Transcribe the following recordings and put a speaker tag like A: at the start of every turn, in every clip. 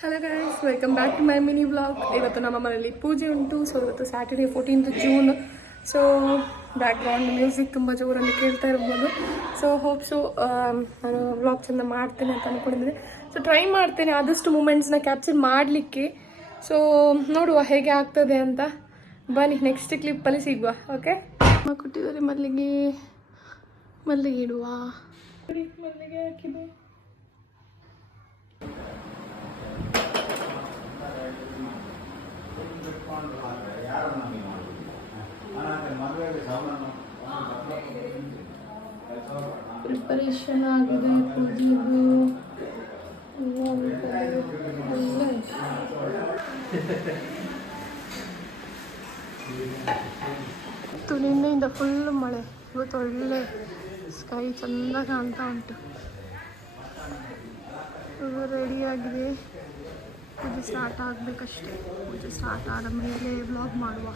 A: Hello guys welcome back to my mini blog ಇವತ್ತು ನಮ್ಮ ಮನೆಯಲ್ಲಿ ಪೂಜೆ ಉಂಟು. ಸೊ ಇವತ್ತು Saturday fourteenth June so background music ತುಂಬ ಜೋರಲ್ಲಿ ಕೇಳ್ತಾ ಇರ್ಬೋದು. ಸೊ ಹೋಪ್ ಸೊ ನಾನು ವ್ಲಾಗ್ ಚೆಂದ ಮಾಡ್ತೇನೆ ಅಂತ ಅಂದ್ಕೊಂಡಿದ್ದೀನಿ ಸೊ ಟ್ರೈ ಮಾಡ್ತೇನೆ. ಆದಷ್ಟು ಮೂಮೆಂಟ್ಸ್ನ ಕ್ಯಾಪ್ಚರ್ ಮಾಡಲಿಕ್ಕೆ. ಸೊ ನೋಡುವ ಹೇಗೆ ಆಗ್ತದೆ ಅಂತ. ಬನ್ನಿ ನೆಕ್ಸ್ಟ್ ಕ್ಲಿಪ್ಪಲ್ಲಿ ಸಿಗುವ ಓಕೆ ಕೊಟ್ಟಿದ್ದಾರೆ ಮಲ್ಲಿಗೆ. ಮಲ್ಲಿಗೆ ಇಡುವ. ಮಲ್ಲಿಗೆ ಹಾಕಿದೆ ಪ್ರಿಪರೇಷನ್ ಆಗಿದೆ ಪೂಜೆದು ಇವತ್ತು ನಿನ್ನೆಯಿಂದ ಫುಲ್ ಮಳೆ. ಇವತ್ತು ಒಳ್ಳೆ ಸ್ಕೈ ಚಂದ ಕಾಣ್ತಾ ಉಂಟು. ರೆಡಿ ಆಗಿದೆ. ಪೂಜೆ ಸ್ಟಾರ್ಟ್ ಆಗಬೇಕಷ್ಟೇ. ಪೂಜೆ ಸ್ಟಾರ್ಟ್ ಆದ ಮೇಲೆ ಬ್ಲಾಗ್ ಮಾಡುವ.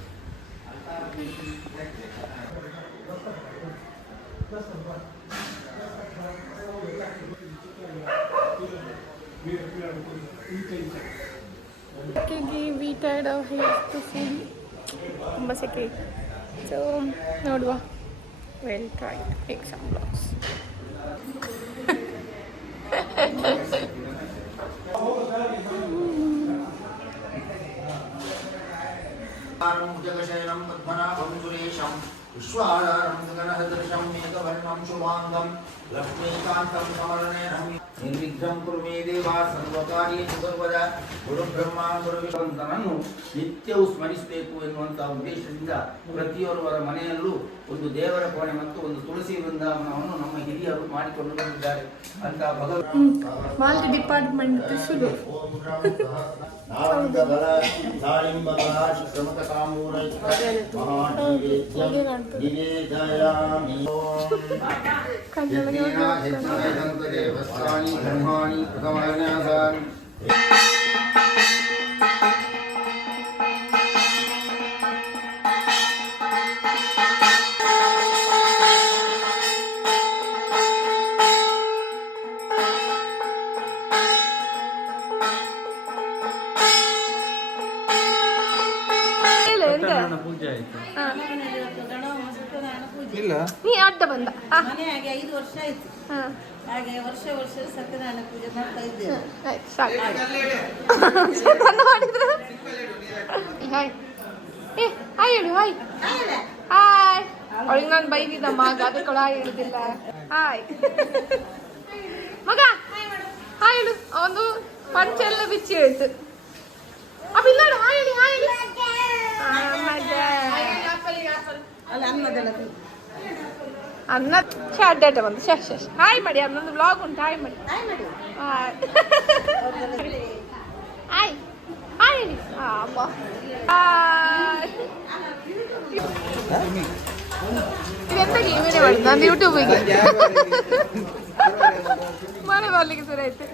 A: ವಿ ಟೈರ್ಡ್ ಎಷ್ಟು ಫುಲ್ ತುಂಬ ಸೆಕೆ. ಸೊ ನೋಡುವ. Well try exam some blogs
B: विषयनं पद्मनाभं सुरेशम् विश्वाधारं गगनसदृशं मेघवर्णं शुभाङ्गं लक्ष्मीकान्तं कमलनयनं ನಿರ್ವಿಘ್ನಂ ಕುರುಮೇ ದೇವ ಸರ್ವಕಾರ್ಯೇಷು ಸರ್ವದ ಗುರು ಬ್ರಹ್ಮ ಗುರು ವಿಷ್ಣುವಂತನನ್ನು ನಿತ್ಯವೂ ಸ್ಮರಿಸಬೇಕು ಎನ್ನುವಂಥ ಉದ್ದೇಶದಿಂದ ಪ್ರತಿಯೊಬ್ಬರ ಮನೆಯಲ್ಲೂ ಒಂದು ದೇವರ ಕೋಣೆ ಮತ್ತು ಒಂದು ತುಳಸಿ ವೃಂದಾವನವನ್ನು ನಮ್ಮ ಹಿರಿಯರು ಮಾಡಿಕೊಂಡು ಬಂದಿದ್ದಾರೆ ಅಂತ ಭಗವಂತ
A: ಮಾಲ್ಟಿ ಡಿಪಾರ್ಟ್ಮೆಂಟ್ ಶುರು
B: ನಾರಂಗಫಲ ದಾಳಿಂಬಫಲ ಶ್ರಮತಕಾಂಬೂರ ಮಹಾನೈವೇದ್ಯಂ ನಿವೇದಯಾಮಿ
A: ಕಣ್ಣೊಳಗೆ
B: धर्माणि
A: प्रथमान्यासान् ಎಂತ?
C: ಪೂಜೆ ಆಯ್ತು. ಇಲ್ಲ.
A: ನೀ ಅಡ್ಡ ಬಂದ. ಆ,
D: ಮನೆ ಹಾಗೆ ಐದು ವರ್ಷ ಆಯ್ತು.
A: ಹಾ.
D: ಹಾಗೆ ವರ್ಷ ವರ್ಷ ಸತ್ಯನಾರಾಯಣ ಪೂಜೆ ಮಾಡ್ತಾ ಇದ್ದೇವೆ
A: ಆಯ್ತು, ಸಾಕು. ಮಾಡಿದ್ರು? ಹಾಯ್. ಏ ಹಾಯ್ ಹೇಳು ಹಾಯ್. ಹಾಯ್. ಅವಳಿಗೆ ನಾನು ಬೈದಿದ್ದ ಮಗ ಅದಕ್ಕೆ ಅವಳು ಹಾಯ್ ಹೇಳುದಿಲ್ಲ. ಹಾಯ್. ಮಗ. ಹಾಯ್ ಹೇಳು. ಒಂದು ಪಂಚೆ ಎಲ್ಲ ಬಿಚ್ಚಿ ಹೇಳ್ತು. ಅಪ್ಪ ಇಲ್ಲ ನೋಡು, ಹಾಯ್ ಹೇಳಿ ಹಾಯ್ ಹೇಳಿ ಆ, ಮಗ.
D: ಅಲ್ಲ ಅನ್ನದೆಲ್ಲ
A: ಅನ್ನ ಛೆ ಅಡ್ಡಾಟ ಬಂದು ಶೇ ಶೇ ಶೇ. ಹಾಯ್ ಮಾಡಿ ಅನ್ನೊಂದು ಬ್ಲಾಗ್ ಉಂಟು ಹಾಯ್ ಮಾಡಿ
D: ಹಾಯ್ ಮಾಡಿ
A: ಹಾಯ್ ಹಾಯ್ ಹಾಯ್ ಹೇಳಿ ಆ, ಅಮ್ಮ ಹಾಯ್ ಇದೆಂತ ವಿಡಿಯೋ ಮಾಡಿದ್ದು ನಂದು ಯೂಟ್ಯೂಬಿಗೆ ಮನೆ ಬರ್ಲಿಕ್ಕೆ ಶುರು ಆಯ್ತು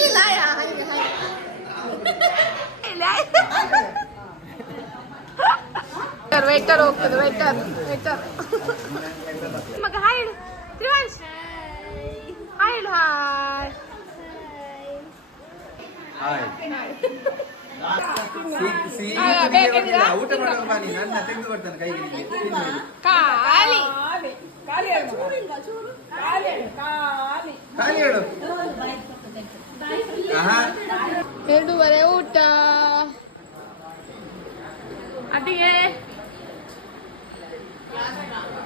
A: ಇಲ್ಲ ಯಾ, ಹಾಗೆ, ಹಾಗೆ. ಇಲ್ಲ, ವೇಟರ್ ವೇಟರ್ ಹೋಗ್ತದೆ ವೇಟರ್ ವೇಟರ್ ಮಗ ಹಾಯ್ ಹೇಳು ತ್ರಿವಂಶ್ ಹಾಯ್ ಹೇಳು ಹಾಯ್ ಆ, ಬೇಕಿದ್ದೀರಾ?
C: ಊಟ ಮಾಡೋ ಬನ್ನಿ ನನ್ನ ತೆಗೆದು ಕೊಡ್ತಾನೆ ಕೈಗೆ ನಿಮ್ಗೆ. ತಿನ್ನುವುದು.
A: ಖಾಲಿ
C: ಖಾಲಿ ಹೇಳು ಆಹಾ.
A: ಎರಡೂವರೆ ಊಟ ಅದಿಗೆ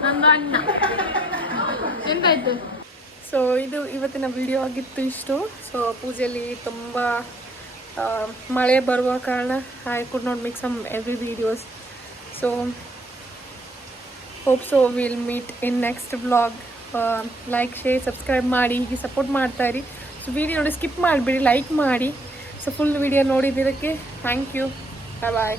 A: ನಂದು ಅಣ್ಣ. ಎಂತಾಯ್ತು? ಸೊ ಇದು ಇವತ್ತಿನ ವಿಡಿಯೋ ಆಗಿತ್ತು ಇಷ್ಟು. ಸೊ ಪೂಜೆಯಲ್ಲಿ ತುಂಬ ಮಳೆ ಬರುವ ಕಾರಣ I could not make some every videos so hope so will meet in next vlog like share subscribe ಮಾಡಿ, ಹೀಗೆ ಸಪೋರ್ಟ್ ಮಾಡ್ತಾ ಸೊ ವಿಡಿಯೋ ನೋಡಿ ಸ್ಕಿಪ್ ಮಾಡಿಬಿಡಿ ಲೈಕ್ ಮಾಡಿ. ಸೊ ಫುಲ್ ವಿಡಿಯೋ ನೋಡಿದ್ದಿದ್ದಕ್ಕೆ ಥ್ಯಾಂಕ್ ಯು ಬಾಯ್